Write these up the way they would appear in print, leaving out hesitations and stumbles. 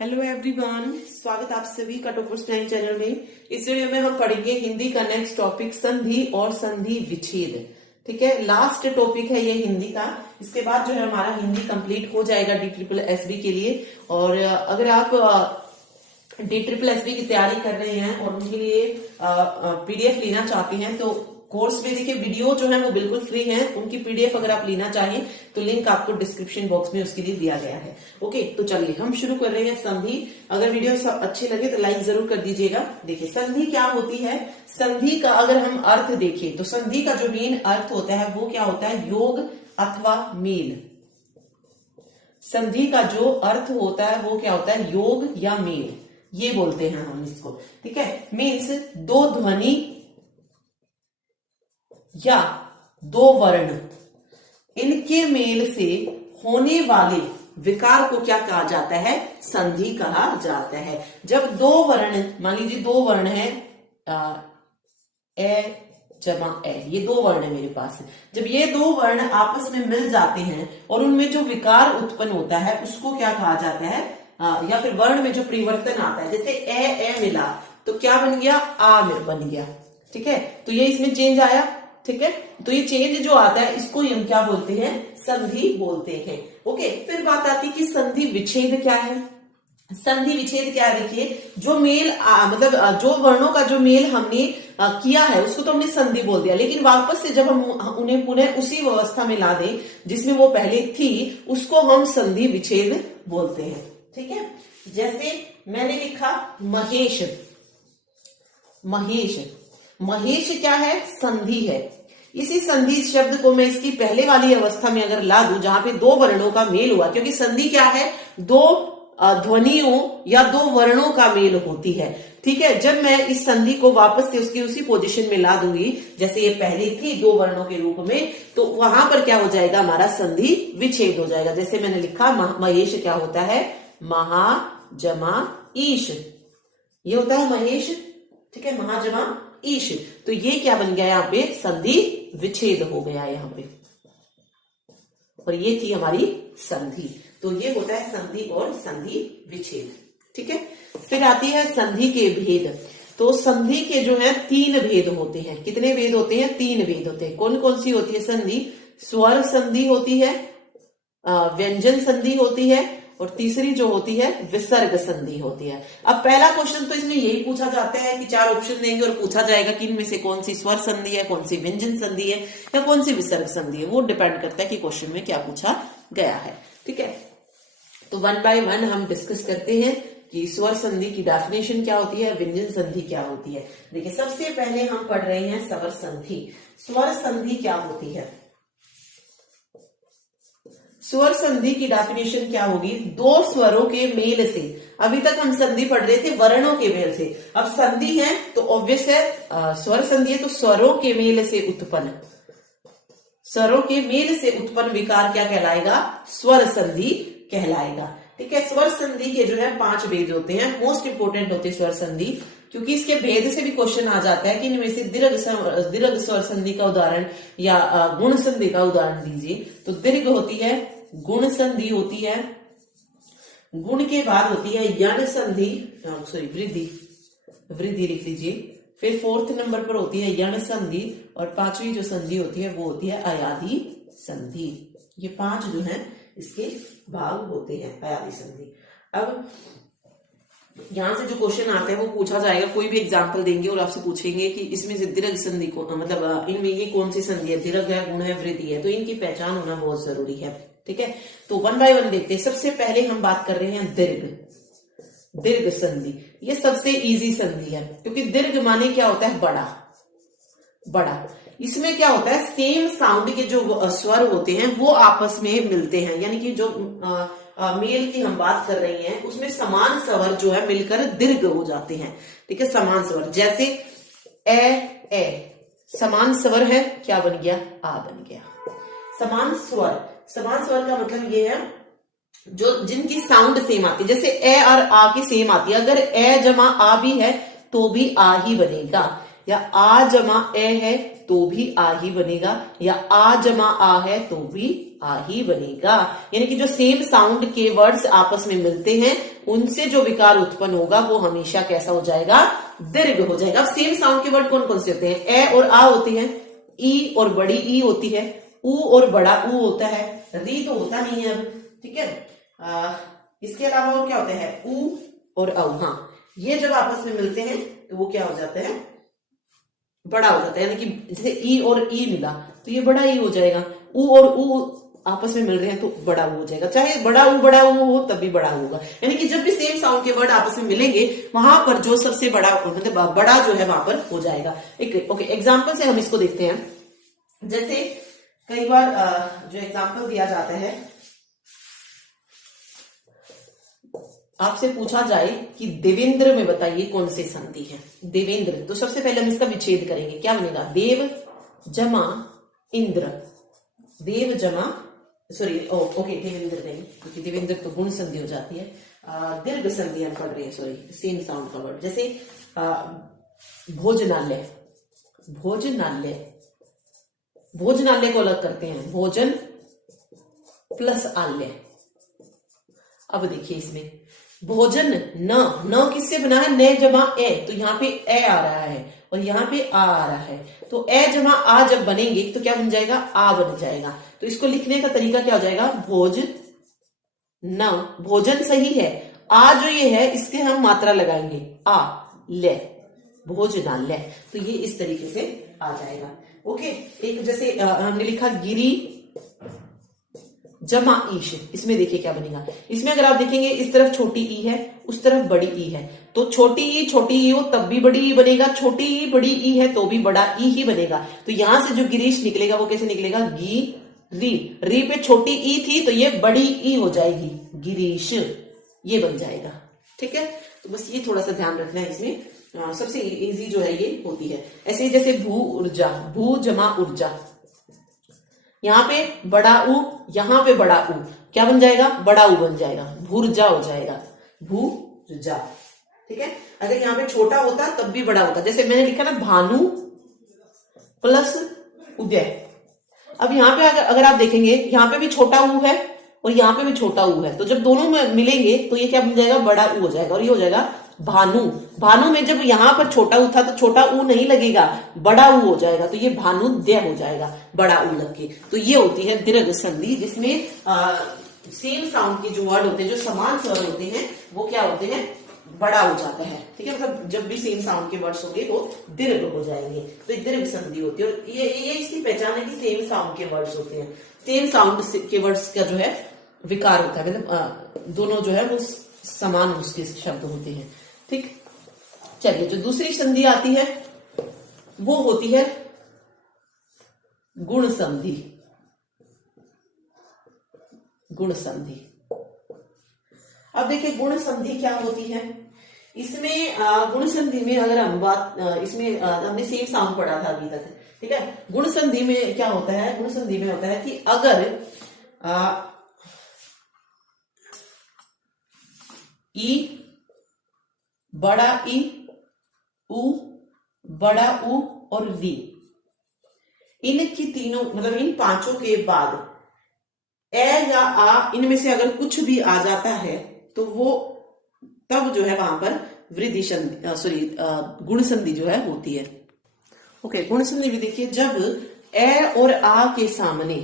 Hello everyone, स्वागत आप सभी का टॉपर्स टाइम चैनल में। इस वीडियो में हम पढ़ेंगे हिंदी का नेक्स्ट टॉपिक संधि और संधि विच्छेद। ठीक है, लास्ट टॉपिक है ये हिंदी का। इसके बाद जो है हमारा हिंदी कंप्लीट हो जाएगा DSSB के लिए। और अगर आप DSSB की तैयारी कर रहे हैं और उनके लिए PDF लेना चाहते हैं तो कोर्स में देखिए वीडियो जो है वो बिल्कुल फ्री है। उनकी PDF अगर आप लेना चाहें तो लिंक आपको डिस्क्रिप्शन बॉक्स में उसके लिए दिया गया है। ओके, तो चलिए हम शुरू कर रहे हैं संधि। अगर वीडियो सब अच्छे लगे तो लाइक जरूर कर दीजिएगा। देखिए संधि क्या होती है। संधि का अगर हम अर्थ देखें तो संधि का जो मेन अर्थ होता है वो क्या होता है, योग अथवा मेल। संधि का जो अर्थ होता है वो क्या होता है, योग या मेल, ये बोलते हैं हम इसको। ठीक है, मीन्स दो ध्वनि या दो वर्ण, इनके मेल से होने वाले विकार को क्या कहा जाता है, संधि कहा जाता है। जब दो वर्ण, मान लीजिए दो वर्ण है ए जमा ए, ये दो वर्ण है मेरे पास। जब ये दो वर्ण आपस में मिल जाते हैं और उनमें जो विकार उत्पन्न होता है उसको क्या कहा जाता है, या फिर वर्ण में जो परिवर्तन आता है, जैसे ए मिला तो क्या बन गया, आ बन गया। ठीक है, तो ये इसमें चेंज आया। ठीक है, तो ये चेंज जो आता है इसको हम क्या बोलते हैं, संधि बोलते हैं। ओके, फिर बात आती है कि संधि विच्छेद क्या है। संधि विच्छेद क्या है, देखिए जो मेल मतलब जो वर्णों का जो मेल हमने किया है उसको तो हमने संधि बोल दिया, लेकिन वापस से जब हम उन्हें पुनः उसी व्यवस्था में ला दें जिसमें वो पहले थी, उसको हम संधि विच्छेद बोलते हैं। ठीक है, जैसे मैंने लिखा महेश। महेश, महेश क्या है, संधि है। इसी संधि शब्द को मैं इसकी पहले वाली अवस्था में अगर ला दूं जहां पे दो वर्णों का मेल हुआ, क्योंकि संधि क्या है, दो ध्वनियों या दो वर्णों का मेल होती है। ठीक है, जब मैं इस संधि को वापस से उसकी उसी पोजीशन में ला दूंगी जैसे ये पहले थी दो वर्णों के रूप में, तो वहां पर क्या हो जाएगा, हमारा संधि विच्छेद हो जाएगा। जैसे मैंने लिखा महेश क्या होता है, महा जमा ईश, ये होता है महेश। ठीक है, महाजमा ईश, तो ये क्या बन गया, यहाँ पे संधि विच्छेद हो गया यहाँ पे, और ये थी हमारी संधि। तो ये होता है संधि और संधि विच्छेद। ठीक है, फिर आती है संधि के भेद। तो संधि के जो है तीन भेद होते हैं। कितने भेद होते हैं, तीन भेद होते हैं। कौन कौन सी होती है संधि, स्वर संधि होती है, व्यंजन संधि होती है, और तीसरी जो होती है विसर्ग संधि होती है। अब पहला क्वेश्चन तो इसमें यही पूछा जाता है कि चार ऑप्शन देंगे और पूछा जाएगा कि इनमें से कौन सी स्वर संधि है, कौन सी व्यंजन संधि है, या कौन सी विसर्ग संधि है। वो डिपेंड करता है कि क्वेश्चन में क्या पूछा गया है। ठीक है, तो वन बाय वन हम डिस्कस करते हैं कि स्वर संधि की डेफिनेशन क्या होती है, व्यंजन संधि क्या होती है। देखिए सबसे पहले हम पढ़ रहे हैं स्वर संधि। स्वर संधि क्या होती है, स्वर संधि की डेफिनेशन क्या होगी, दो स्वरों के मेल से। अभी तक हम संधि पढ़ रहे थे वर्णों के मेल से, अब संधि है तो ऑब्वियस है स्वर संधि है तो स्वरों के मेल से उत्पन्न, स्वरों के मेल से उत्पन्न विकार क्या कहलाएगा, स्वर संधि कहलाएगा। ठीक है, स्वर संधि के जो है 5 भेद होते हैं। मोस्ट इंपोर्टेंट होते हैं स्वर संधि, क्योंकि इसके भेद से भी क्वेश्चन आ जाता है कि इनमें से दीर्घ स्वर संधि का उदाहरण या गुण संधि का उदाहरण दीजिए। तो दीर्घ होती है, गुण संधि होती है, गुण के बाद होती है यण संधि, सॉरी वृद्धि लिख लीजिए। फिर 4th नंबर पर होती है यण संधि, और 5वीं जो संधि होती है वो होती है अयादि संधि। ये 5 जो है इसके भाग होते हैं, अयादि संधि। अब यहां से जो क्वेश्चन आता है वो पूछा जाएगा, कोई भी एग्जांपल देंगे और आपसे पूछेंगे कि इसमें से दीर्घ संधि को मतलब इनमें ये कौन सी संधि है, दीर्घ है, गुण है, वृद्धि है, तो इनकी पहचान होना बहुत जरूरी है। ठीक है, तो वन बाय वन देखते हैं। सबसे पहले हम बात कर रहे हैं दीर्घ संधि। ये सबसे इजी संधि है, क्योंकि दीर्घ माने क्या होता है, बड़ा। इसमें क्या होता है, सेम साउंड के जो स्वर होते हैं वो आपस में मिलते हैं, यानी कि जो मेल की हम बात कर रहे हैं उसमें समान स्वर जो है मिलकर दीर्घ हो जाते हैं। ठीक है, समान स्वर, जैसे ए समान स्वर है, क्या बन गया, आ बन गया। समान स्वर का मतलब ये है जो जिनकी साउंड सेम आती है, जैसे ए और आ की सेम आती है। अगर ए जमा आ भी है तो भी आ ही बनेगा। या आ जमा ए है तो भी आ ही बनेगा, या आ जमा आ है तो भी आ ही बनेगा। यानी कि जो सेम साउंड के वर्ड्स आपस में मिलते हैं उनसे जो विकार उत्पन्न होगा वो हमेशा कैसा हो जाएगा, दीर्घ हो जाएगा। अब सेम साउंड के वर्ड कौन कौन से होते हैं, ए और आ होती है, ई और बड़ी ई होती है, ऊ और बड़ा ऊ होता है, री तो होता नहीं है अब, ठीक है। इसके अलावा और क्या होता है, ऊ और औ। हाँ, ये जब आपस में मिलते हैं तो वो क्या हो जाता है, बड़ा हो जाता है। यानी कि जैसे ई और ई मिला तो ये बड़ा ई हो जाएगा, ऊ और ऊ आपस में मिल रहे हैं तो बड़ा ऊ हो जाएगा, चाहे बड़ा ऊ हो तब भी बड़ा होगा। यानी कि जब भी सेम साउंड के वर्ड आपस में मिलेंगे वहां पर जो सबसे बड़ा मतलब बड़ा जो है वहां पर हो जाएगा। एक ओके एग्जाम्पल से हम इसको देखते हैं। जैसे कई बार जो एग्जाम्पल दिया जाता है, आपसे पूछा जाए कि देवेंद्र में बताइए कौन सी संधि है, देवेंद्र, तो सबसे पहले हम इसका विच्छेद करेंगे, क्या बनेगा, देव जमा इंद्र, देव जमा सॉरी ओके देवेंद्र नहीं, क्योंकि देवेंद्र तो गुण संधि हो जाती है, दीर्घ संधि हम पढ़ रहे हैं, सॉरी सेम साउंड का वर्ड। जैसे भोजनालय, भोजनालय, भोजनालय को अलग करते हैं, भोजन प्लस आलय। अब देखिए इसमें भोजन न किससे बना है, न जमा ए, तो यहाँ पे ए आ रहा है और यहाँ पे आ रहा है, तो ए जमा आ जब बनेंगे तो क्या बन जाएगा, आ बन जाएगा। तो इसको लिखने का तरीका क्या हो जाएगा, भोज न, भोजन सही है, आ जो ये है इसके हम मात्रा लगाएंगे, आ ले, भोजनालय, तो ये इस तरीके से आ जाएगा। ओके, एक जैसे हमने लिखा गिरी जमा ईश, इसमें देखिए क्या बनेगा, इसमें अगर आप देखेंगे इस तरफ छोटी ई है उस तरफ बड़ी ई है, तो छोटी ई हो तब भी बड़ी ई बनेगा, छोटी ई बड़ी ई है तो भी बड़ा ई ही बनेगा। तो यहां से जो गिरीश निकलेगा वो कैसे निकलेगा, गी री, री पे छोटी ई थी तो ये बड़ी ई हो जाएगी, गिरीश, ये बन जाएगा। ठीक है, तो बस ये थोड़ा सा ध्यान रखना है इसमें, सबसे इजी जो है ये होती है। ऐसे जैसे भू ऊर्जा, भू जमा ऊर्जा, यहाँ पे बड़ा ऊ, यहाँ पे बड़ा ऊ, क्या बन जाएगा, बड़ा ऊ बन जाएगा, भूर्जा हो जाएगा, भूर्जा। ठीक है, अगर यहाँ पे छोटा होता तब भी बड़ा होता, जैसे मैंने लिखा ना भानु प्लस उदय। अब यहाँ पे अगर आप देखेंगे यहाँ पे भी छोटा ऊ है और यहाँ पे भी छोटा ऊ है, तो जब दोनों में मिलेंगे तो ये क्या बन जाएगा, बड़ा ऊ हो जाएगा, और ये हो जाएगा भानु। भानु में जब यहां पर छोटा ऊ था तो छोटा ऊ नहीं लगेगा, बड़ा ऊ हो जाएगा, तो ये भानुद्य हो जाएगा, बड़ा ऊ लग के। तो ये होती है दीर्घ संधि, जिसमें सेम साउंड के जो वर्ड होते हैं, जो समान स्वर होते हैं, वो क्या होते हैं, बड़ा हो जाता है। ठीक है, मतलब जब भी सेम साउंड के वर्ड्स होंगे वो दीर्घ हो जाएंगे, तो ये दीर्घ संधि होती है। और ये इसकी पहचान है कि सेम साउंड के वर्ड्स होते हैं, सेम साउंड के वर्ड्स का जो है विकार होता है, मतलब दोनों जो है वो समान उसके शब्द होते हैं। ठीक, चलिए जो दूसरी संधि आती है वो होती है गुण संधि। गुण संधि, अब देखिए गुण संधि क्या होती है। इसमें गुण संधि में अगर हम बात, इसमें हमने सेम साउंड पढ़ा था अभी तक। ठीक है, गुण संधि में क्या होता है, गुण संधि में होता है कि अगर ई बड़ा ई, ऊ बड़ा ऊ और वी, इनकी तीनों मतलब इन पांचों के बाद ए या आ, इनमें से अगर कुछ भी आ जाता है तो वो तब जो है वहां पर वृद्धि संधि, सॉरी गुण संधि जो है होती है। ओके, गुण संधि भी देखिए, जब ए और आ के सामने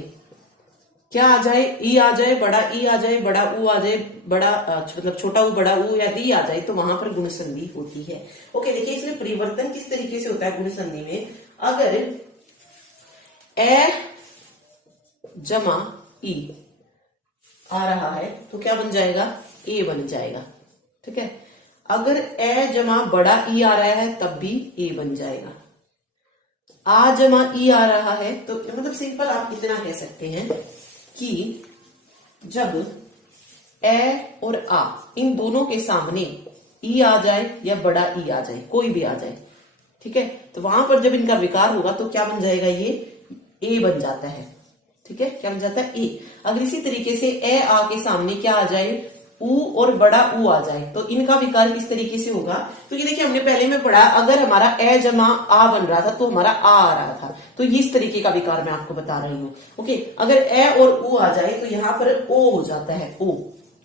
क्या आ जाए, ई आ जाए, बड़ा ई आ जाए, बड़ा ऊ आ जाए, बड़ा मतलब छोटा ऊ बड़ा ऊ या दी आ जाए, तो वहां पर गुण संधि होती है। ओके, देखिए इसमें परिवर्तन किस तरीके से होता है गुण संधि में। अगर ए जमा ई आ रहा है तो क्या बन जाएगा, ए बन जाएगा। ठीक है, अगर ए जमा बड़ा ई आ रहा है तब भी ए बन जाएगा। आ जमा ई आ रहा है तो मतलब सिंपल आप इतना कह सकते हैं कि जब ए और आ इन दोनों के सामने ई आ जाए या बड़ा ई आ जाए, कोई भी आ जाए, ठीक है, तो वहां पर जब इनका विकार होगा तो क्या बन जाएगा, ये ए बन जाता है। ठीक है, क्या बन जाता है, ए। अगर इसी तरीके से ए आ के सामने क्या आ जाए, ऊ और बड़ा ऊ आ जाए तो इनका विकार किस तरीके से होगा। तो ये देखिए हमने पहले में पढ़ा, अगर हमारा ए जमा आ बन रहा था तो हमारा आ रहा था, तो ये इस तरीके का विकार मैं आपको बता रही हूँ। ओके, अगर ए और ऊ आ जाए तो यहाँ पर ओ हो जाता है, ओ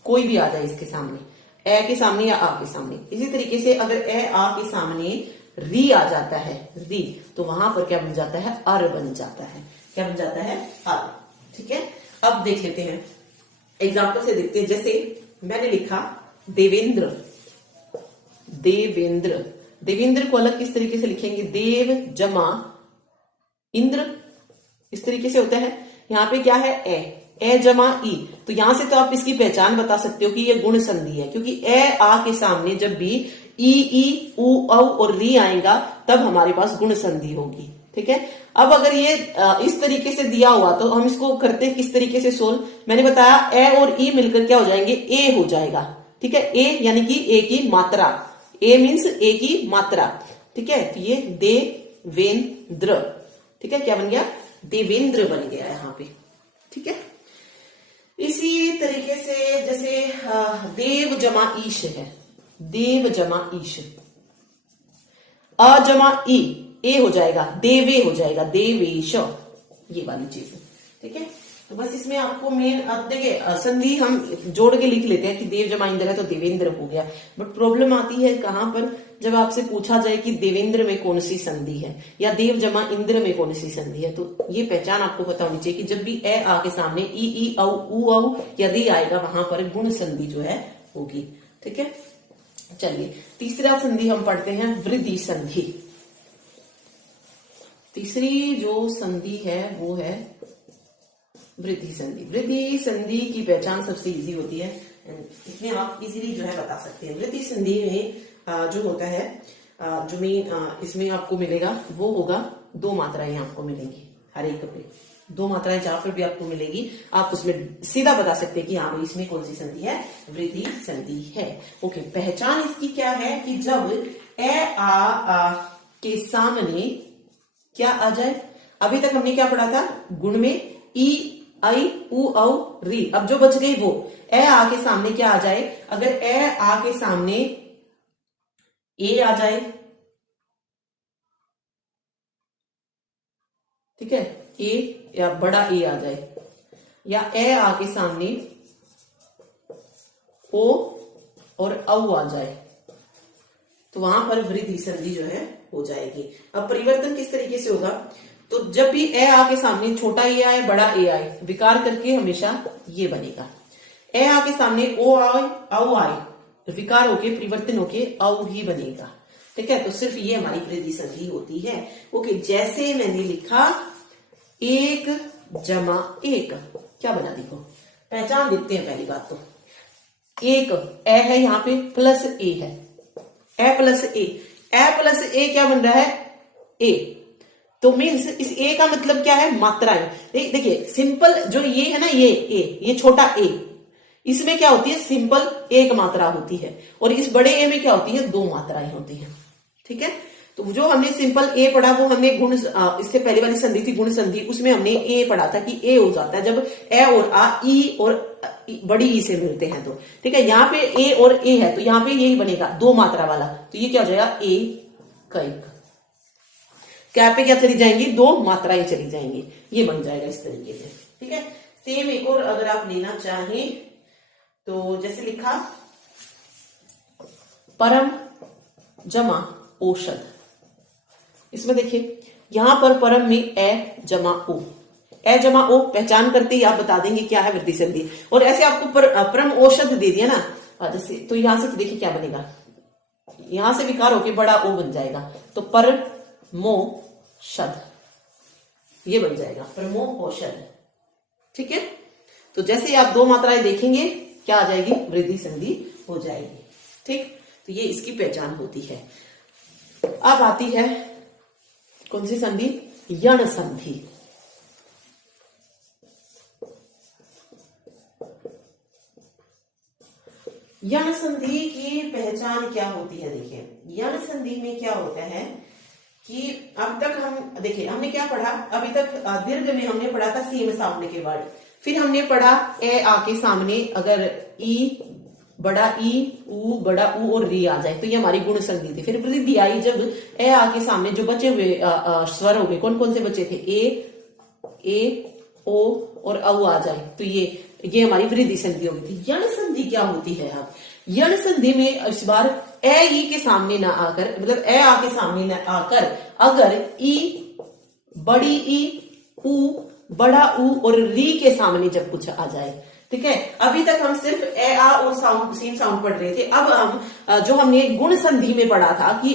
कोई भी आ जाए इसके सामने, ए के सामने या आ के सामने। इसी तरीके से अगर ए आ के सामने री आ जाता है, री, तो वहां पर क्या बन जाता है, अर बन जाता है। क्या बन जाता है, अर। ठीक है, अब देख लेते हैं, एग्जाम्पल से देखते हैं। जैसे मैंने लिखा देवेंद्र, देवेंद्र, देवेंद्र को अलग किस तरीके से लिखेंगे, देव जमा इंद्र, इस तरीके से होता है। यहाँ पे क्या है, ए जमा ई, तो यहां से तो आप इसकी पहचान बता सकते हो कि ये गुण संधि है, क्योंकि ए आ के सामने जब भी ई ऊ औ और री आएगा तब हमारे पास गुण संधि होगी। ठीक है, अब अगर ये इस तरीके से दिया हुआ तो हम इसको करते किस तरीके से सोल्व। मैंने बताया ए और ई मिलकर क्या हो जाएंगे, ए हो जाएगा। ठीक है, ए यानी कि ए की मात्रा, ए मीन्स ए की मात्रा। ठीक है, तो ये देवेंद्र, ठीक है, क्या बन गया, देवेंद्र बन गया यहाँ पे। ठीक है, इसी तरीके से जैसे देव जमा ईश है, देव जमा ईश, अ जमा ई, ए हो जाएगा, देवे हो जाएगा, देवेश, ये वाली चीज। ठीक है, तो बस इसमें आपको मेन, अब देखिए संधि हम जोड़ के लिख लेते हैं कि देव जमा इंद्र है तो देवेंद्र हो गया, बट प्रॉब्लम आती है कहां पर, जब आपसे पूछा जाए कि देवेंद्र में कौन सी संधि है या देव जमा इंद्र में कौन सी संधि है, तो ये पहचान आपको पता होनी चाहिए कि जब भी ए आ के सामने ई औ ऊ औ या री आएगा वहां पर गुण संधि जो है होगी। ठीक है, चलिए तीसरा संधि हम पढ़ते हैं, वृद्धि संधि। तीसरी जो संधि है वो है वृद्धि संधि। वृद्धि संधि की पहचान सबसे इजी होती है, इसमें आप इजीली जो है बता सकते हैं। वृद्धि संधि में जो होता है, जो मेन इसमें आपको मिलेगा वो होगा, दो मात्राएं आपको मिलेंगी हर एक पे, दो मात्राएं जहां पर भी आपको मिलेगी आप उसमें सीधा बता सकते हैं कि हाँ भाई इसमें कौन सी संधि है, वृद्धि संधि है। ओके, पहचान इसकी क्या है कि जब ए आ के सामने क्या आ जाए, अभी तक हमने क्या पढ़ा था, गुण में ई आई ऊ औ री, अब जो बच गई वो ए आ के सामने क्या आ जाए, अगर ए आ के सामने ए आ जाए, ठीक है, ए या बड़ा ए आ जाए, या ए आ के सामने ओ और औ आ जाए, तो वहां पर वृद्धि संधि जो है हो जाएगी। अब परिवर्तन किस तरीके से होगा, तो जब भी ए आ के सामने छोटा ए आए बड़ा ए आए, विकार करके हमेशा ये बनेगा। ए आ के सामने ओ आए औ आए, विकार होके परिवर्तन होके औ ही बनेगा। ठीक है, तो सिर्फ ये हमारी वृद्धि संधि होती है। ओके, जैसे मैंने लिखा एक जमा एक, क्या बना, देखो पहचान देखते हैं। पहली बात तो एक ए है, यहाँ पे प्लस ए है, ए प्लस ए क्या बन रहा है, ए, तो मीन्स इस ए का मतलब क्या है, मात्राएं। देखिए सिंपल जो ये है ना, ये छोटा ए, इसमें क्या होती है, सिंपल एक मात्रा होती है, और इस बड़े ए में क्या होती है, दो मात्राएं होती हैं। ठीक है, तो जो हमने सिंपल ए पढ़ा वो हमने गुण, इससे पहले वाली संधि थी गुण संधि, उसमें हमने ए पढ़ा था कि ए हो जाता है जब ए और आ ई और बड़ी ई से मिलते हैं तो। ठीक है, यहाँ पे ए और ए है तो यहाँ पे यही बनेगा दो मात्रा वाला, तो ये क्या हो जाएगा, ए कईक, क्या पे क्या चली जाएंगी, दो मात्राएं चली जाएंगी, ये बन जाएगा इस तरीके से। ठीक है, सेम एक और अगर आप लेना चाहें तो जैसे लिखा परम जमा औषध, इसमें देखिए यहां पर परम में ए जमा ओ, ए जमा ओ पहचान करते ही आप बता देंगे क्या है वृद्धि संधि। और ऐसे आपको परम औषध दे दिया ना जैसे, तो यहां से देखिए क्या बनेगा, यहां से विकार होके बड़ा ओ बन जाएगा, तो परमोषध ये बन जाएगा, परमोषध। ठीक है, तो जैसे आप दो मात्राएं देखेंगे क्या आ जाएगी, वृद्धि संधि हो जाएगी। ठीक, तो ये इसकी पहचान होती है। अब आती है कौन सी संधि, यण संधि। यण संधि की पहचान क्या होती है, देखिए यण संधि में क्या होता है कि अब तक हम देखिए हमने क्या पढ़ा, अभी तक दीर्घ में हमने पढ़ा था सेम साउंड के वर्ड, फिर हमने पढ़ा ए आ के सामने अगर ई बड़ा ई ऊ बड़ा ऊ और री आ जाए तो ये हमारी गुण संधि थी। फिर वृद्धि आई जब ए आके सामने जो बचे हुए स्वर हो गए, कौन कौन से बचे थे, ए ओ और औ आ जाए तो ये हमारी वृद्धि संधि होगी थी। यण संधि क्या होती है? अब यण संधि में इस बार ए ई के सामने ना आकर, मतलब ए आके सामने ना आकर अगर ई बड़ी ई ऊ बड़ा ऊ और री के सामने जब कुछ आ जाए, ठीक है। अभी तक हम सिर्फ ए आ और साउंड सेम साउंड पढ़ रहे थे। अब हम जो हमने गुण संधि में पढ़ा था कि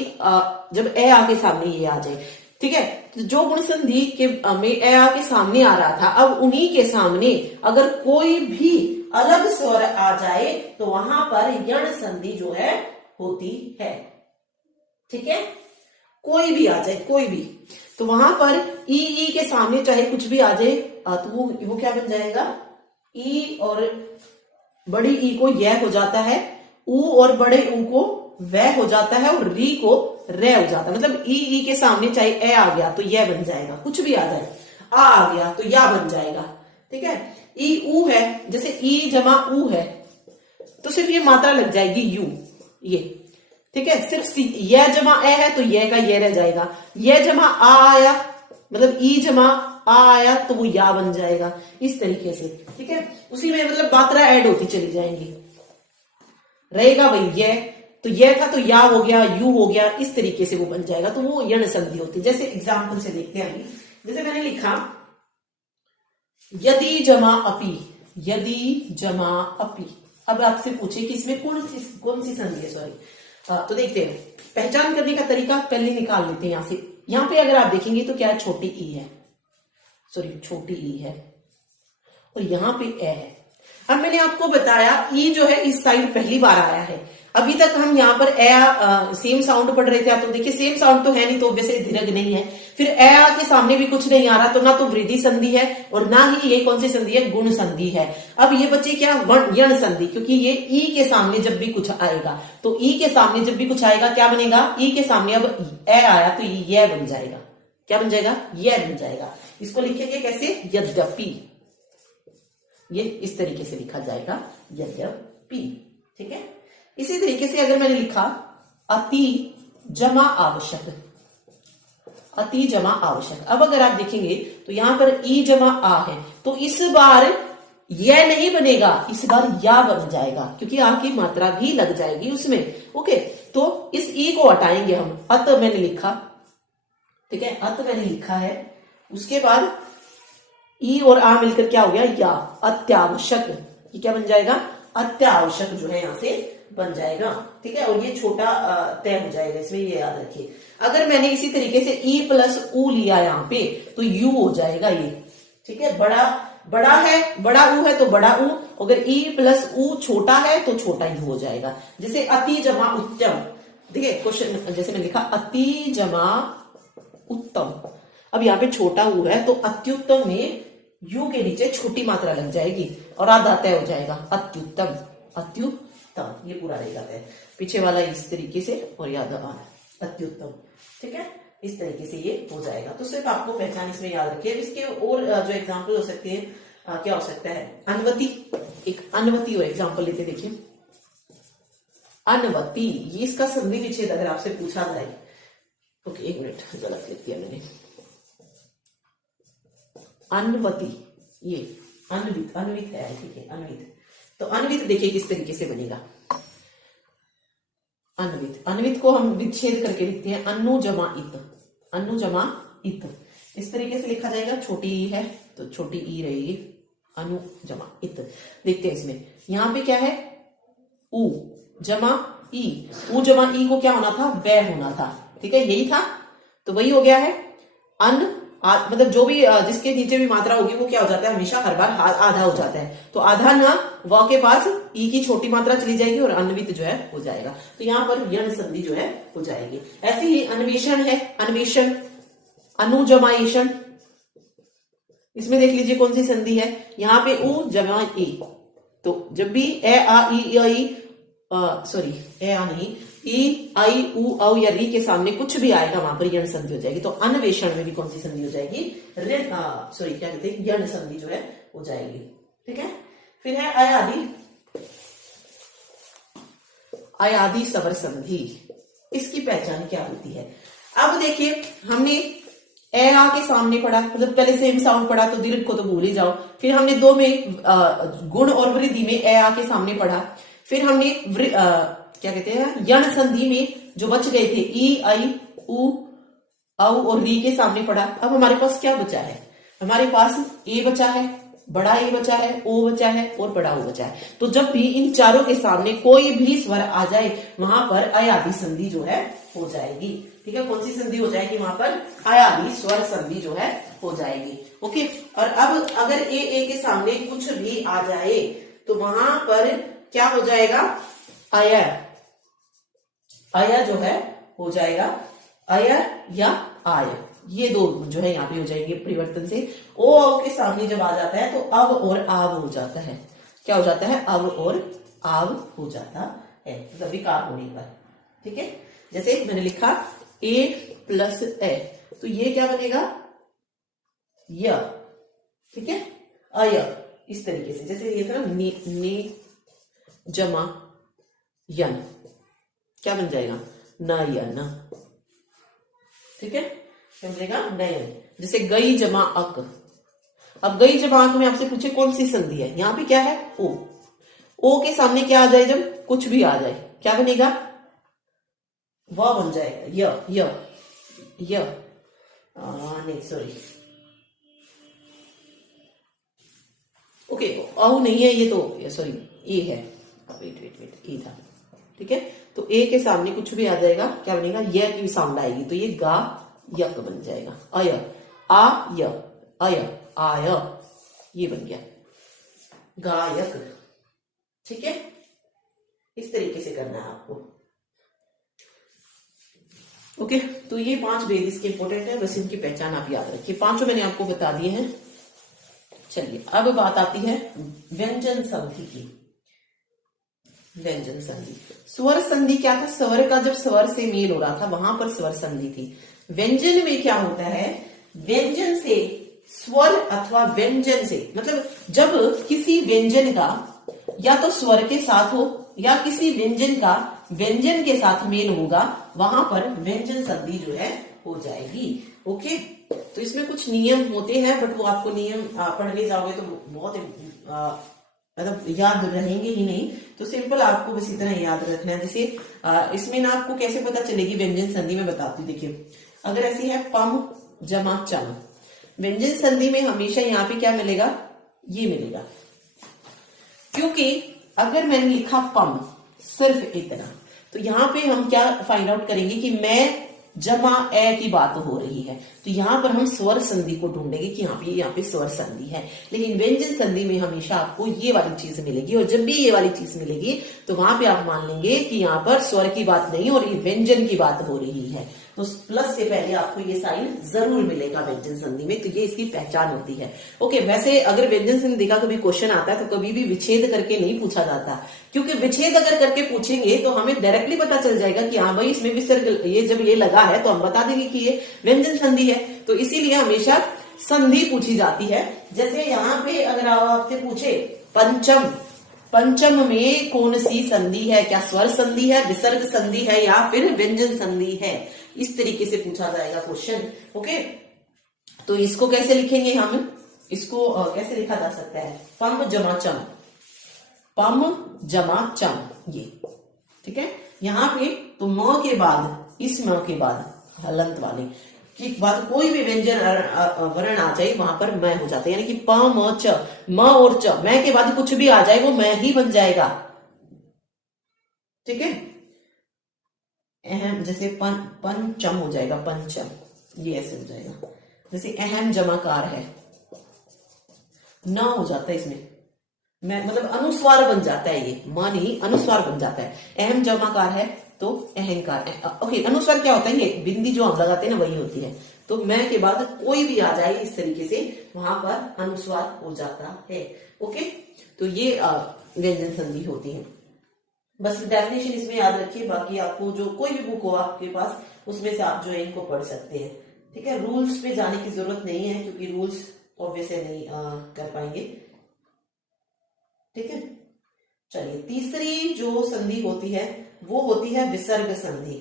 जब ए आ के सामने ये आ जाए, ठीक है, तो जो गुण संधि के में ए आ के सामने आ रहा था, अब उन्हीं के सामने अगर कोई भी अलग स्वर आ जाए तो वहां पर यण संधि जो है होती है, ठीक है। कोई भी आ जाए, कोई भी, तो वहां पर ई के सामने चाहे कुछ भी आ जाए तो वो क्या बन जाएगा, ई और बड़ी ई को यह हो जाता है, ऊ और बड़े ऊ को वह हो जाता है और री को रे हो जाता है। मतलब ई के सामने चाहे ए आ गया तो यह बन जाएगा, कुछ भी आ जाए, आ गया तो या बन जाएगा, ठीक है। ई ऊ है, जैसे ई जमा ऊ है तो सिर्फ ये मात्रा लग जाएगी यू, ये, ठीक है। सिर्फ यह जमा ए है तो यह का यह रह जाएगा, यह जमा आ आया मतलब ई जमा आ आया तो वो या बन जाएगा, इस तरीके से, ठीक है। उसी में मतलब मात्रा ऐड होती चली जाएंगी, रहेगा वही यह, तो यह था तो या हो गया, यू हो गया, इस तरीके से वो बन जाएगा, तो वो यण संधि होती है। जैसे एग्जाम्पल से देखते हैं अभी, जैसे मैंने लिखा यदि जमा अपी, यदि जमा अपी। अब आपसे पूछे कि इसमें कौन सी संधि है, सॉरी, तो देखते हैं। पहचान करने का तरीका पहले निकाल लेते हैं यहां से। यहां पे अगर आप देखेंगे तो क्या है, छोटी ई है, सॉरी छोटी ई है और यहां पे ए है। अब मैंने आपको बताया ई जो है इस साइड पहली बार आया है। अभी तक हम यहाँ पर ए सेम साउंड पढ़ रहे थे, तो देखिए सेम साउंड तो है नहीं, तो वैसे दीर्घ नहीं है। फिर ए के सामने भी कुछ नहीं आ रहा, तो ना तो वृद्धि संधि है और ना ही ये कौन सी संधि है, गुण संधि है। अब ये बच्चे क्या, यण संधि, क्योंकि ये ई के सामने जब भी कुछ आएगा तो ई के सामने जब भी कुछ आएगा क्या बनेगा, ई के सामने अब ए आया तो ये बन जाएगा, क्या बन जाएगा, यह बन जाएगा। इसको लिखेंगे कैसे, यद्यपि, ये इस तरीके से लिखा जाएगा, यद्यपि, ठीक है। इसी तरीके से अगर मैंने लिखा अति जमा आवश्यक, अति जमा आवश्यक, अब अगर आप देखेंगे तो यहां पर ई जमा आ है, तो इस बार यह नहीं बनेगा, इस बार या बन जाएगा, क्योंकि आ की मात्रा भी लग जाएगी उसमें, ओके। तो इस ई को हटाएंगे हम, अत मैंने लिखा, ठीक है, अत मैंने लिखा है, उसके बाद ई और आ मिलकर क्या हो गया, या, अत्यावश्यक, ये क्या बन जाएगा, अत्यावश्यक जो है यहां से बन जाएगा, ठीक है। और ये छोटा तय हो जाएगा, इसमें ये याद रखिए। अगर मैंने इसी तरीके से ई प्लस ऊ लिया यहाँ पे तो यू हो जाएगा ये, ठीक है। बड़ा है, बड़ा ऊ है तो बड़ा ऊ, अगर ई प्लस ऊ छोटा है तो छोटा यू हो जाएगा। जैसे अति जमा उत्तम, देखिए क्वेश्चन जैसे मैंने लिखा अति जमा उत्तम, अब यहाँ पे छोटा ऊ है तो अत्युत्तम में यू के नीचे छोटी मात्रा लग जाएगी और आधा तय हो जाएगा, अत्युत्तम, अत्युत्तम, ये पूरा रहेगा तय, पीछे वाला इस तरीके से और याद अत्युत्तम, ठीक है, इस तरीके से ये हो जाएगा। तो सिर्फ आपको पहचान इसमें याद रखिए। इसके और जो एग्जाम्पल हो सकते हैं, क्या हो सकता है, अनवती, एक अनवती और एग्जाम्पल लेते देखिए, अनवती, ये इसका संधि विच्छेद अगर आपसे पूछा जाए, ओके एक मिनट गलत लिख दिया मैंने, अनवती, ये अन्वित, अन्वित है, ठीक है, अन्वित। तो अन्वित देखिए किस तरीके से बनेगा, अन्वित, अन्वित को हम विच्छेद करके लिखते हैं, अन्नु जमा इत, अन्नु जमा इत, इस तरीके से लिखा जाएगा। छोटी ई है तो छोटी ई रहेगी, अनु जमा इत। देखते हैं इसमें, यहां पे क्या है, उ जमा ई, उ जमा ई को क्या होना था, वह होना था, ठीक है, यही था, तो वही हो गया है। अन मतलब जो भी जिसके नीचे भी मात्रा होगी वो क्या हो जाता है, हमेशा हर बार आधा हो जाता है, तो आधा ना व के पास ई की छोटी मात्रा चली जाएगी और अन्वित जो है हो जाएगा, तो यहाँ पर यण संधि जो है हो जाएगी। ऐसे ही अन्वेषण है, अन्वेषण, अनुजमाएशन, इसमें देख लीजिए कौन सी संधि है, यहाँ पे उ जमा ई, तो जब भी ए आ ई सॉरी ए आ नहीं, ई आई उ औ या री के सामने कुछ भी आएगा वहां पर यण संधि हो जाएगी। तो अन्वेषण में भी कौन सी संधि हो जाएगी, सॉरी क्या कहते हैं, यण संधि जो है हो जाएगी, ठीक है। फिर है अयादि, अयादि स्वर संधि, इसकी पहचान क्या होती है। अब देखिए हमने ए आ के सामने पढ़ा, मतलब पहले सेम साउंड पढ़ा तो दीर्घ को तो भूल ही जाओ। फिर हमने दो में गुण और वृद्धि में ए आ के सामने पढ़ा। फिर हमने क्या कहते हैं यण संधि में जो बच गए थे ई आई उ औ और री के सामने पढ़ा। अब हमारे पास क्या बचा है, हमारे पास ए बचा है, बड़ा ए बचा है, ओ बचा है और बड़ा ओ बचा है। तो जब भी इन चारों के सामने कोई भी स्वर आ जाए वहां पर अयादि संधि जो है हो जाएगी। ठीक है, कौन सी संधि हो जाएगी वहां पर, अयादि स्वर संधि जो है हो जाएगी। ओके, और अब अगर ए के सामने कुछ भी आ जाए तो वहां पर क्या हो जाएगा, अय, अय जो है हो जाएगा, अय या आय, ये दो जो है यहाँ पे हो जाएंगे परिवर्तन से। ओ के सामने जब आ जाता है तो अव और आव हो जाता है। क्या हो जाता है, अव और आव हो जाता है, मतलब विकार होने पर। ठीक है, जैसे मैंने लिखा ए प्लस ए, तो ये क्या बनेगा, य। ठीक है, अय, इस तरीके से जैसे ये था ना ने जमा यन, क्या बन जाएगा, नयन। ठीक है, क्या बनेगा, नयन। जैसे गई जमा अक, अब गई जमा अक में आपसे पूछे कौन सी संधि है, यहां पे क्या है, ओ के सामने क्या आ जाए, जब कुछ भी आ जाए क्या बनेगा, वह बन जाएगा य नहीं सॉरी, ओके औ नहीं है ये, तो सॉरी ए है, वेट ए था। ठीक है, तो ए के सामने कुछ भी आ जाएगा क्या बनेगा, य की साउंड आएगी तो ये गा यक बन जाएगा, अय आ य, अय आय, ये बन गया गायक। ठीक है, इस तरीके से करना है आपको। ओके, तो ये 5 भेद इसके इंपॉर्टेंट है, बस इनकी पहचान आप याद रखिए। पांचों मैंने आपको बता दिए हैं। चलिए अब बात आती है व्यंजन संधि की। व्यंजन संधि, स्वर संधि क्या था, स्वर का जब स्वर से मेल हो रहा था वहां पर स्वर संधि थी। व्यंजन में क्या होता है, व्यंजन से स्वर अथवा व्यंजन से, मतलब जब किसी व्यंजन का या तो स्वर के साथ हो या किसी व्यंजन का व्यंजन के साथ मेल होगा वहां पर व्यंजन संधि जो है हो जाएगी। ओके, तो इसमें कुछ नियम होते हैं, बट वो आपको नियम पढ़ने जाओगे तो बहुत मतलब याद रहेंगे ही नहीं, तो सिंपल आपको बस इतना याद रखना है। जैसे इसमें ना आपको कैसे पता चलेगी व्यंजन संधि, में बताती हूँ। देखिए अगर ऐसी है पम जमा चम, व्यंजन संधि में हमेशा यहाँ पे क्या मिलेगा, ये मिलेगा, क्योंकि अगर मैंने लिखा पम सिर्फ इतना, तो यहाँ पे हम क्या फाइंड आउट करेंगे कि मैं जमा ए की बात हो रही है, तो यहां पर हम स्वर संधि को ढूंढेंगे कि यहाँ पे स्वर संधि है। लेकिन व्यंजन संधि में हमेशा आपको ये वाली चीज मिलेगी, और जब भी ये वाली चीज मिलेगी तो वहां पे आप मान लेंगे कि यहाँ पर स्वर की बात नहीं हो रही, व्यंजन की बात हो रही है। तो प्लस से पहले आपको ये साइन जरूर मिलेगा व्यंजन संधि में, तो ये इसकी पहचान होती है। ओके, वैसे अगर व्यंजन संधि का कभी क्वेश्चन आता है तो कभी भी विच्छेद करके नहीं पूछा जाता, क्योंकि विच्छेद अगर करके पूछेंगे तो हमें डायरेक्टली पता चल जाएगा कि हाँ भाई इसमें विसर्ग, ये जब ये लगा है तो हम बता देंगे कि ये व्यंजन संधि है। तो इसीलिए हमेशा संधि पूछी जाती है। जैसे यहाँ पे अगर आपसे पूछे पंचम, पंचम में कौन सी संधि है, क्या स्वर संधि है, विसर्ग संधि है या फिर व्यंजन संधि है, इस तरीके से पूछा जाएगा क्वेश्चन। ओके, तो इसको कैसे लिखेंगे हम, इसको कैसे लिखा जा सकता है, पम जमा चम, पम जमा चम, ये। ठीक है, यहाँ पे तो म के बाद, इस म के बाद हलंत वाले की बाद कोई भी व्यंजन वर्ण आ जाए वहां पर मैं हो जाता है, यानी कि प म च, म और च, मैं के बाद कुछ भी आ जाए वो मैं ही बन जाएगा। ठीक है, अहम जैसे पंचम हो जाएगा, पंचम, ये ऐसे हो जाएगा। जैसे अहम जमाकार है, न हो जाता है इसमें, मैं मतलब अनुस्वार बन जाता है, ये म नहीं अनुस्वार बन जाता है। अहम जमाकार है तो अहंकार। ओके, अनुस्वार क्या होता है, ये बिंदी जो हम लगाते हैं ना वही होती है। तो मैं के बाद कोई भी आ जाए इस तरीके से वहां पर अनुस्वार हो जाता है। ओके, तो ये व्यंजन संधि होती है। बस डेफिनेशन इसमें याद रखिए, बाकी आपको जो कोई भी बुक हो आपके पास उसमें से आप जो है इनको पढ़ सकते हैं। ठीक है, रूल्स पे जाने की जरूरत नहीं है क्योंकि रूल्स ऑब्वियस नहीं कर पाएंगे। ठीक है, चलिए तीसरी जो संधि होती है वो होती है विसर्ग संधि।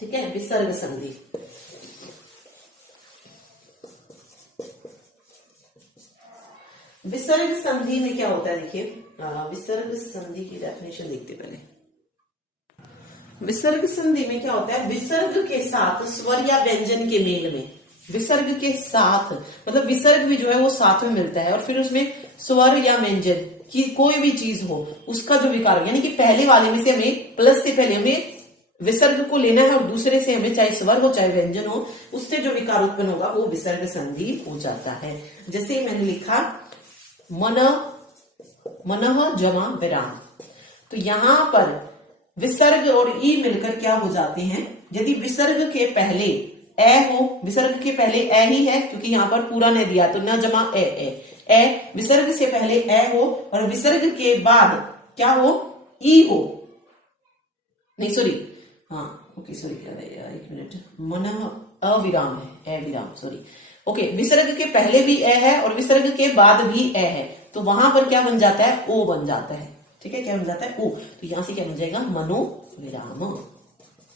ठीक है, विसर्ग संधि। विसर्ग संधि में क्या होता है, देखिए विसर्ग संधि की डेफिनेशन देखते पहले। विसर्ग संधि में क्या होता है, विसर्ग के साथ स्वर या व्यंजन के मेल में, विसर्ग के साथ मतलब विसर्ग भी जो है वो साथ में मिलता है और फिर उसमें स्वर या व्यंजन की कोई भी चीज हो उसका जो विकार हो, यानी कि पहले वाले में से हमें प्लस से पहले हमें विसर्ग को लेना है और दूसरे से हमें चाहे स्वर हो चाहे व्यंजन हो, उससे जो विकार उत्पन्न होगा वो विसर्ग संधि हो जाता है। जैसे मैंने लिखा मन मनः जमा विराम, तो यहां पर विसर्ग और ई मिलकर क्या हो जाते हैं, यदि विसर्ग के पहले ए हो, विसर्ग के पहले ए ही है क्योंकि यहां पर पूरा नहीं दिया तो न जमा ए, विसर्ग से पहले ए हो और विसर्ग के बाद क्या हो, ई हो, नहीं सॉरी, हाँ ओके सॉरी, एक मिनट, मन अविराम है, ए विराम सॉरी, ओके, विसर्ग के पहले भी ए है और विसर्ग के बाद भी ए है, तो वहां पर क्या बन जाता है, ओ बन जाता है। ठीक है, क्या बन जाता है, ओ, तो यहां से क्या बन जाएगा, मनो विराम।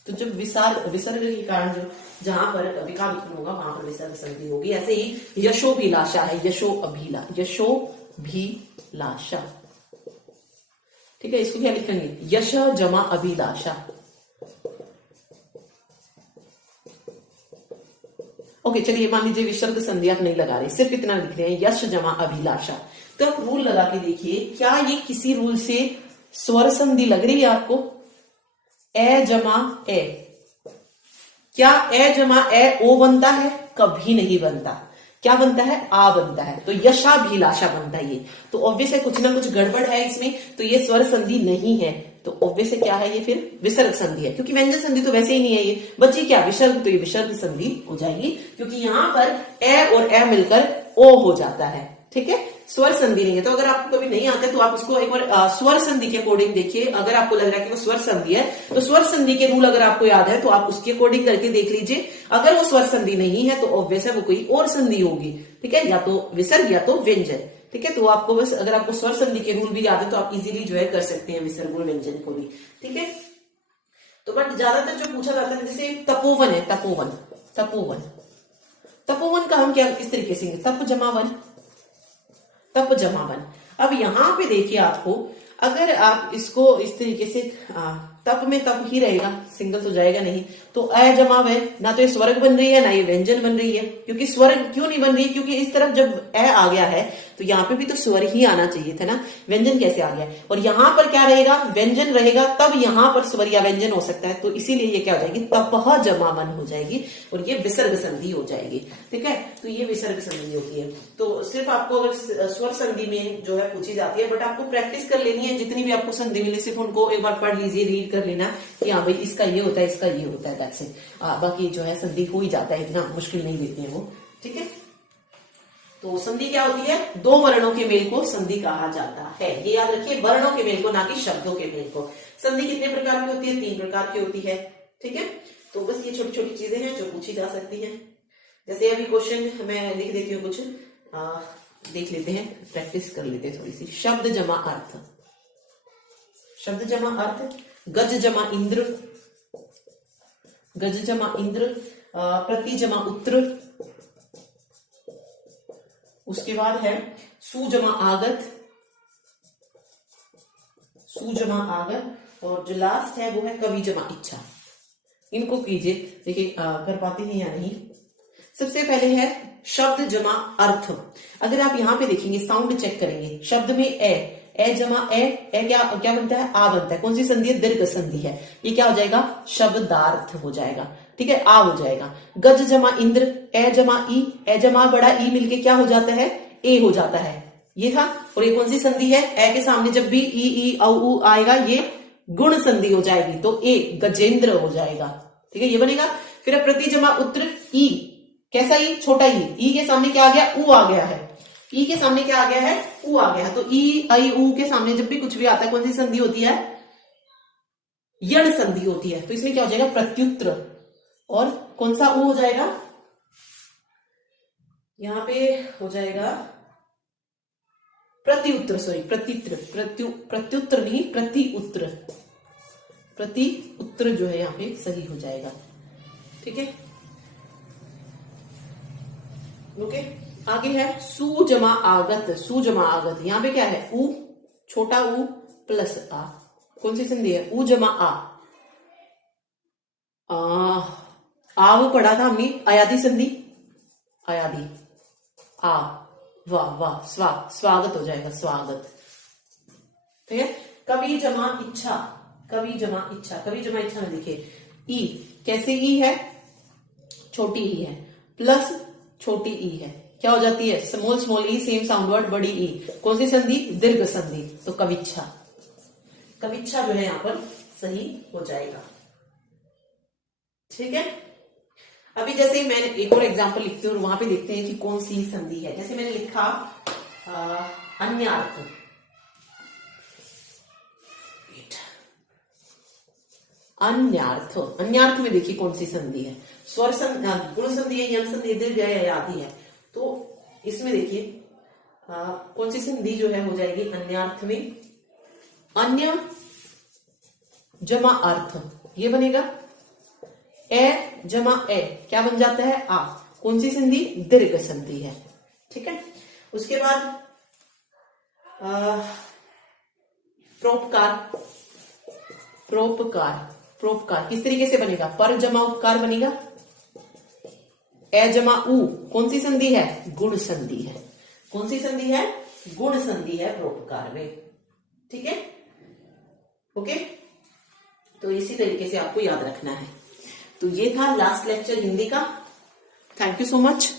तो जब विसर्ग के कारण जो जहां पर विकार उत्पन्न होगा वहां पर विसर्ग संधि होगी। ऐसे ही यशोभिलाषा है, यशोभिलाषा। ठीक है, इसको क्या लिखेंगे, यश जमा अभिलाषा। ओके चलिए, मान लीजिए विसर्ग संधि आप नहीं लगा रहे, सिर्फ इतना लिख रहे हैं यश जमा अभिलाषा, तो आप रूल लगा के देखिए क्या ये किसी रूल से स्वर संधि लग रही है आपको, ए जमा ए, क्या ए जमा ए ओ बनता है, कभी नहीं बनता, क्या बनता है, आ बनता है, तो यशाभिलाषा बनता है ये, तो ऑब्वियस है कुछ ना कुछ गड़बड़ है इसमें, तो ये स्वर संधि नहीं है, तो ऑब्वियस है क्या है ये, फिर विसर्ग संधि है, क्योंकि व्यंजन संधि तो वैसे ही नहीं है, ये बची क्या विसर्ग, तो ये विसर्ग संधि हो जाएगी क्योंकि यहां पर ए और ए मिलकर ओ हो जाता है। ठीक है, स्वर संधि नहीं है, तो अगर आपको कभी नहीं आता है तो आप उसको एक बार स्वर संधि के अकॉर्डिंग देखिए, अगर आपको लग रहा है कि वो स्वर संधि है तो स्वर संधि के रूल अगर आपको याद है तो आप उसके अकॉर्डिंग करके देख लीजिए, अगर वो स्वर संधि नहीं है तो ऑब्वियस है वो कोई और संधि होगी। ठीक है, या तो विसर्ग या तो व्यंजन। ठीक है, तो आपको बस अगर आपको स्वर संधि के रूल भी याद है तो आप इजीली जो है कर सकते हैं विसर्ग और व्यंजन को भी। ठीक है, तो बट ज्यादातर जो पूछा जाता है जैसे तपोवन है, तपोवन का हम क्या किस तरीके से, तप जमा वन। अब यहां पे देखिए आपको, अगर आप इसको इस तरीके से तप में तप ही रहेगा, सिंगल तो जाएगा नहीं, तो अ जमा व, ना तो ये स्वर्ग बन रही है ना ये व्यंजन बन रही है, क्योंकि स्वर्ग क्यों नहीं बन रही है, क्योंकि इस तरफ जब अ आ गया है तो यहाँ पे भी तो स्वर ही आना चाहिए था ना, व्यंजन कैसे आ गया, और यहाँ पर क्या रहेगा, व्यंजन रहेगा, तब यहाँ पर स्वर या व्यंजन हो सकता है, तो इसीलिए ये क्या हो जाएगी, तपह जमा मन हो जाएगी और ये विसर्ग संधि हो जाएगी। ठीक है, तो ये विसर्ग संधि होती है। तो सिर्फ आपको अगर स्वर संधि में जो है पूछी जाती है, बट आपको प्रैक्टिस कर लेनी है, जितनी भी आपको संधि मिले सिर्फ उनको एक बार पढ़ लीजिए, रीड कर लेना कि हाँ भाई इसका ये होता है, इसका ये होता है, दैट्स इट। बाकी जो है संधि हो ही जाता है, इतना मुश्किल नहीं देते हैं वो। ठीक है, तो संधि क्या होती है, दो वर्णों के मेल को संधि कहा जाता है, ये याद रखिए, वर्णों के मेल को, ना कि शब्दों के मेल को। संधि कितने प्रकार की होती है, 3 प्रकार की होती है। ठीक है, तो बस ये छोटी छोटी चीजें हैं जो पूछी जा सकती हैं। जैसे अभी क्वेश्चन मैं लिख देती हूँ कुछ, देख लेते हैं, प्रैक्टिस कर लेते हैं थोड़ी सी। शब्द जमा अर्थ, शब्द जमा अर्थ, गज जमा इंद्र, गज जमा इंद्र, प्रति जमा उत्तर, उसके बाद है सु जमा आगत, सु जमा आगत, और जो लास्ट है वो है कवि जमा इच्छा। इनको कीजिए, देखिए कर पाते हैं या नहीं। सबसे पहले है शब्द जमा अर्थ। अगर आप यहां पे देखेंगे, साउंड चेक करेंगे, शब्द में ए जमा ए क्या बनता है, आ बनता है, कौन सी संधि है, दीर्घ संधि है, ये क्या हो जाएगा, शब्दार्थ हो जाएगा। ठीक है, आ हो जाएगा। गज जमा इंद्र, ए जमा बड़ा ई मिलके क्या हो जाता है, ए हो जाता है, ये था। और ये कौन सी संधि है, ए के सामने जब भी ई औ उ आएगा ये गुण संधि हो जाएगी, तो ए गजेंद्र हो जाएगा। ठीक है, ये बनेगा। फिर प्रति जमा उत्तर, ई कैसा ई, छोटा ई के सामने क्या आ गया, उ आ गया है, ई के सामने क्या आ गया है, उ आ गया है, तो ई आई उ के सामने जब भी कुछ भी आता है कौन सी संधि होती है, यण संधि होती है, तो इसमें क्या हो जाएगा, प्रत्युत्तर। और कौन सा उ हो जाएगा, यहां पे हो जाएगा प्रत्युत्तर, सॉरी प्रत्युत्तर नहीं, प्रत्युत्तर जो है यहाँ पे सही हो जाएगा। ठीक है, ओके। आगे है सु जमा आगत। सु जमा आगत, यहाँ पे क्या है, उ, छोटा उ प्लस आ। कौन सी संधि है, उ जमा आ। वो पढ़ा था हमने, अयादी संधि, अयादी आ, वाह वाह, स्वागत हो जाएगा, स्वागत। ठीक है, कवि जमा इच्छा, कवि जमा इच्छा, कवि जमा इच्छा में देखिए ई, कैसे ई है, छोटी ई है, प्लस छोटी ई है, क्या हो जाती है, स्मॉल ई, सेम साउंड वर्ड, बड़ी ई। कौन सी संधि, दीर्घ संधि, तो कविच्छा, कविच्छा जो है यहां पर सही हो जाएगा। ठीक है, अभी जैसे मैंने एक और एग्जांपल लिखती हूँ और वहां पे देखते हैं कि कौन सी संधि है। जैसे मैंने लिखा अन्यार्थ, अन्यार्थ, अन्यार्थ में देखिए कौन सी संधि है, स्वर संधि, गुण संधि है, यम संधि, दीर्घ है या आदि है। तो इसमें देखिए कौन सी संधि जो है हो जाएगी अन्यार्थ में, अन्य जमा अर्थ, ये बनेगा, ए जमा ए क्या बन जाता है, आ। कौन सी संधि, दीर्घ संधि है। ठीक है, उसके बाद प्रोपकार, प्रोपकार, प्रोपकार किस तरीके से बनेगा, पर जमा उपकार बनेगा, ए जमा उ, कौन सी संधि है, गुण संधि है। कौन सी संधि है, गुण संधि है प्रोपकार में। ठीक है, ओके, तो इसी तरीके से आपको याद रखना है। तो ये था लास्ट लेक्चर हिंदी का। Thank you so much.